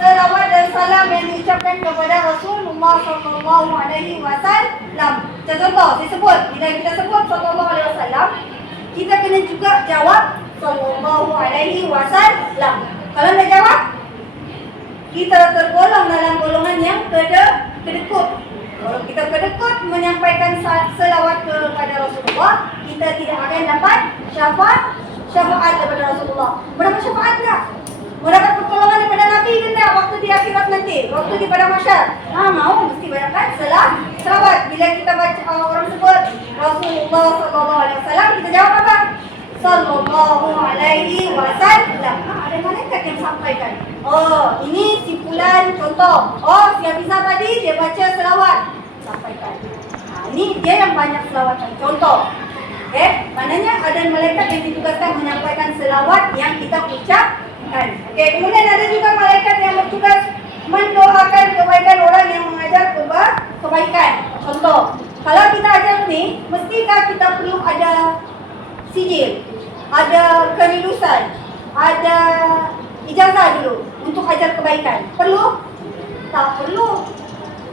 Salawat dan salam yang diucapkan kepada Rasulullah sallallahu alaihi wasallam. Contoh, saya sebut, bila kita sebut sallallahu alaihi wasallam, kita kena juga jawab sallallahu alaihi wasallam. Kalau nak jawab, kita tergolong dalam golongan yang kedekut. Kalau kita kedekut menyampaikan selawat kepada Rasulullah, kita tidak akan dapat syafaat daripada Rasulullah. Mendapat syafaat tak? Mendapat pertolongan daripada Nabi ke tak waktu di akhirat nanti, waktu di padang mahsyar? Mau mesti banyakkan selawat. Bila kita baca orang sebut Rasulullah sallallahu alaihi wasallam, kita jawab apa? Sallallahu alaihi wasallam. Ada malaikat yang sampaikan. Oh, ini simpulan contoh. Oh, si Hafiza tadi dia baca selawat, sampaikan. Ini dia yang banyak selawatan. Contoh. Maknanya ada malaikat yang ditugaskan menyampaikan selawat yang kita ucap. Kemudian ada juga malaikat yang bertugas mendoakan kebaikan orang yang mengajar kebaikan. Contoh, kalau kita ajar ni, mestikah kita perlu ada sijil, ada kelulusan, ada ijazah dulu untuk ajar kebaikan? Perlu? Tak perlu.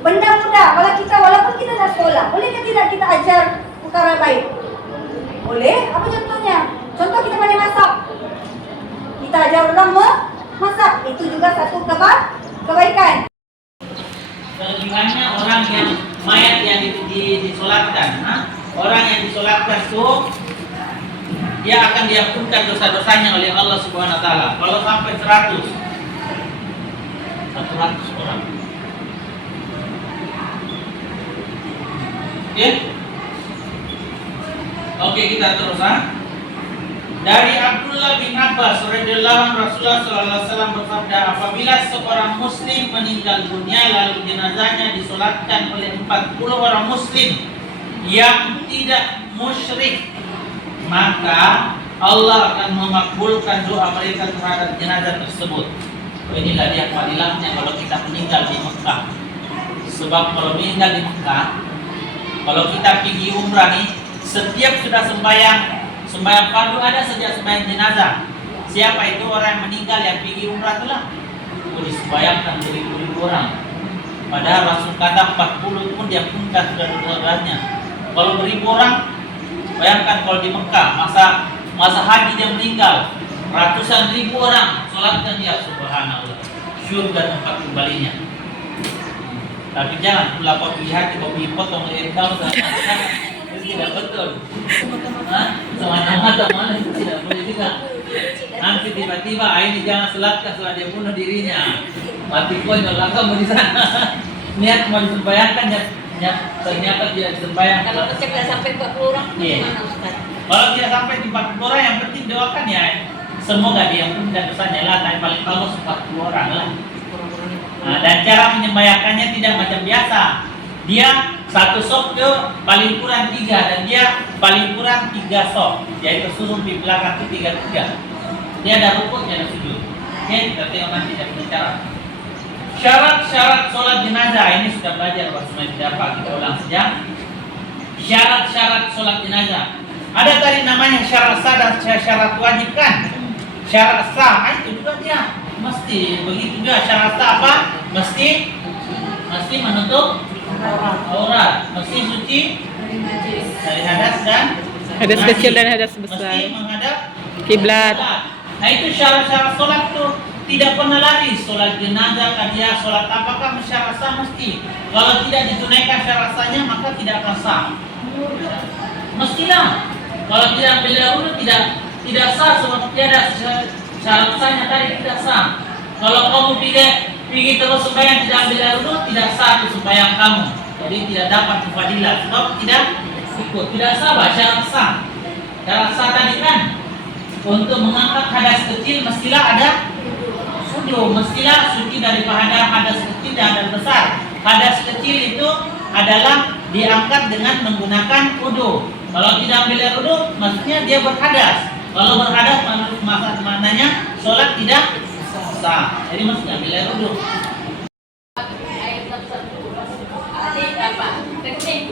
Benda mudah. Kalau kita, walaupun kita dah sekolah, bolehkah tidak kita ajar perkara baik? Boleh. Apa contohnya? Contoh kita pandai masak. Kita ajar orang memasak, itu juga satu kebaikan. Kelebihannya orang yang mayat yang disolatkan, orang yang disolatkan itu dia akan diampunkan dosa-dosanya oleh Allah Subhanahu Wa Taala. Kalau sampai 100 orang. Oke, kita terus. Dari Abdullah bin Abbas radhiyallahu anhu, Rasulullah sallallahu alaihi wasallam bersabda, apabila seorang muslim meninggal dunia lalu jenazahnya disolatkan oleh 40 orang muslim yang tidak musyrik, maka Allah akan memakbulkan doa mereka terhadap jenazah tersebut. Inilah dia fadilahnya kalau kita meninggal di Mekah. Sebab kalau meninggal di Mekah, kalau kita pergi umrah nih, setiap sudah sembahyang fardu ada saja sembahyang jenazah. Siapa itu orang yang meninggal yang pergi umrah itulah. Disembahyangkan beribu-ribu orang. Padahal Rasul kata 40 pun dia punkan sudah dosanya. Kalau beribu orang, bayangkan kalau di Mekah masa haji dia meninggal, ratusan ribu orang solatkan dia, subhanallah. Syurga tempat kembalinya. Tapi jangan pula kau pergi haji, kau pergi potong leher kau. Tidak betul. Semata-mata mana itu tidak boleh juga. Nanti tiba-tiba ini jangan selatkan setelah dia bunuh dirinya. Mati konyol langkah di sana. Niat mau disembayangkan ternyata dia disembayangkan. Kalau tidak sampai 40 orang, bagaimana Ustaz? Kalau tidak sampai 40 orang, yang penting doakan ya. Semoga diampunkan dosanya lah. Tapi paling kalau 40 orang lah. Dan cara menyembayangkannya tidak macam biasa. Dia satu sok ke paling kurang 3 dan dia paling kurang 3 sok, yaitu susun di belakang itu 3. Dia ada rukuknya, ada sujud. Kita tengok nanti dia bicara. Syarat-syarat sholat jenazah ini sudah belajar bersama dapat kita ulang saja. Syarat-syarat sholat jenazah. Ada tadi namanya syarat sah dan syarat wajib kan? Syarat sah itu juga dia mesti begitu juga. Syarat sah apa? Mesti menutup aurat, mesti suci dari hadas dan hadas kecil dan hadas besar, mesti menghadap kiblat. Nah itu syarat-syarat sholat tuh tidak pernah lari. Sholat jenazah, kajian, sholat apakah syarat sah mesti. Kalau tidak ditunaikan syarat sahnya maka tidak akan sah. Mestilah. Kalau tidak ambil dahulu tidak sah sebab tiada syarat sahnya tadi tidak sah. Kalau kamu pergi terus sembahyang tidak ambil dahulu, tidak sah itu sembahyang kamu. Jadi tidak dapat fadilah sebab tidak ikut. Tidak sah syarat sah. Syarat sah tadi kan untuk mengangkat hadas kecil mestilah ada wudu, mestilah suci daripada hadas kecil dan hadas besar. Hadas kecil itu adalah diangkat dengan menggunakan wudu. Kalau tidak ambil air wudu, maksudnya dia berhadas. Kalau berhadas maknanya sholat tidak sah. Jadi maksudnya ambil air wudu.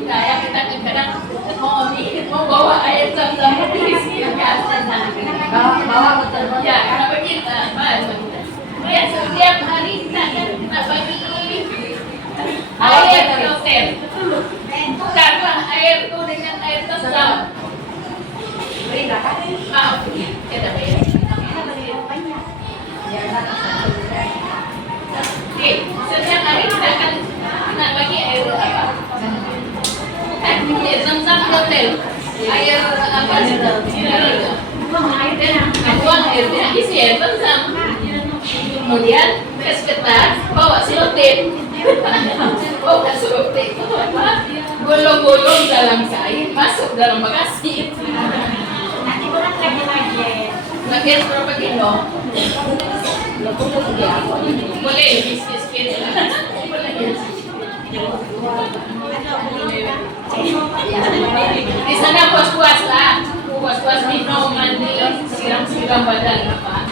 Kayak kita kadang mau bawa air zam-zam berisi yang bawa betul ya kenapa kita ya setiap hari kita bagi air filter bukanlah air itu dengan air zam-zam maaf kita bayar oke setiap hari kita akan bagi air apa air zam-zam hotel air apa buang airnya isi air zam-zam kemudian kesetar bawa selotip bawa selotip bolong-bolong dalam kain masuk dalam bagasi nanti berat lagi berapa kilo boleh sikit-sikit di sana puas-puas lah, puas-puas minum, mandi, siram-siram badan apa.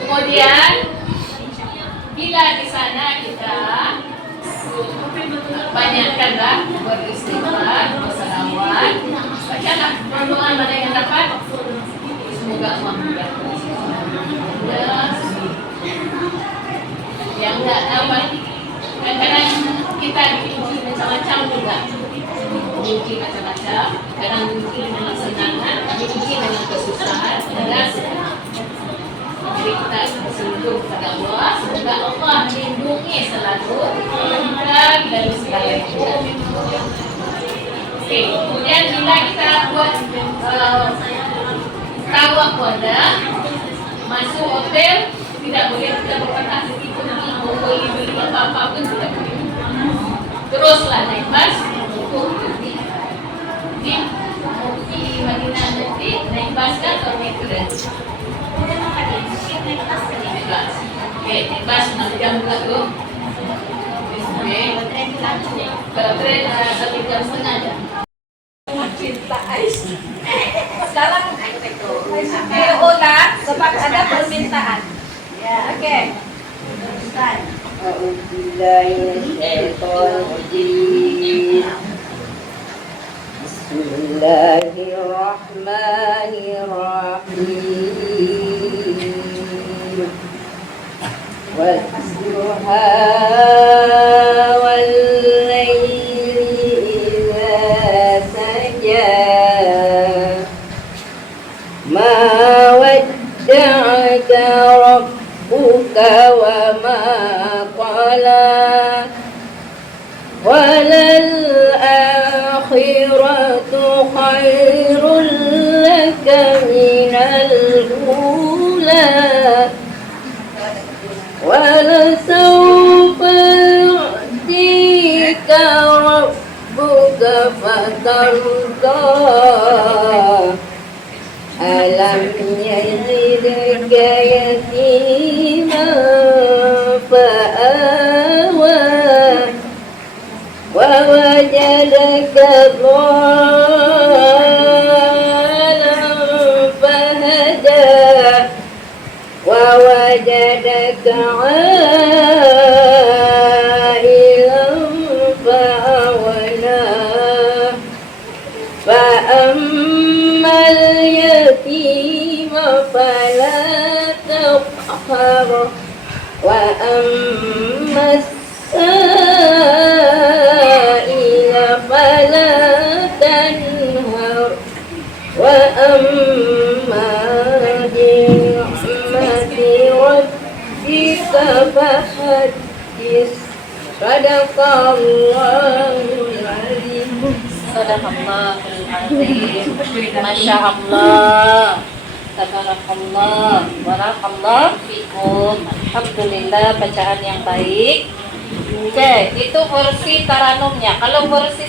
Kemudian bila di sana kita banyakkanlah beristighfar, bersalawat, bacalah doa mana yang dapat. Semoga Allah memberkati. Yang enggak dapat kadang-kadang kita diuji macam-macam juga, diuji macam-macam, kadang diuji dengan kesenangan, diuji dengan kesusahan, jadi kita bersyukur kepada Allah, semoga Allah melindungi selalu kita dari segala itu. Oke, kemudian bila kita buat tawaf wada, masuk hotel, tidak boleh kita berkata beli apa-apa pun tidak boleh. Teruslah naik bus untuk pergi di Madinah nanti naik bus kan atau naik tren? Naik bus. Oke, naik bus 6 jam juga tuh. Oke. Kalau tren 1 jam setengah aja. Cinta Ais. Sekarang ulang sebab ada permintaan. Ya, oke. Bismillahirrahmanirrahim. Wasduha wal laili idza saja ma wadda'aka rabbuka wa ma qala walal akhiratu khairul laka minal ula walasawfa yu'tika rabbuka fatarda alam yazidka yatiman fa'awa wa wajadaka dhalan fahada wa wajadaka 'ailan fa'awana fa'ammal yatima fala taqhar wa ammas sa'ila fala tanhar wa amma bi'ni'mati rabbika fahaddis. Sadaqallahul azim. Sadaqallahul azim. Masya Allah. Tabarakallah. Barakallah fikum. Alhamdulillah, bacaan yang baik. Oke, itu versi taranumnya. Kalau versi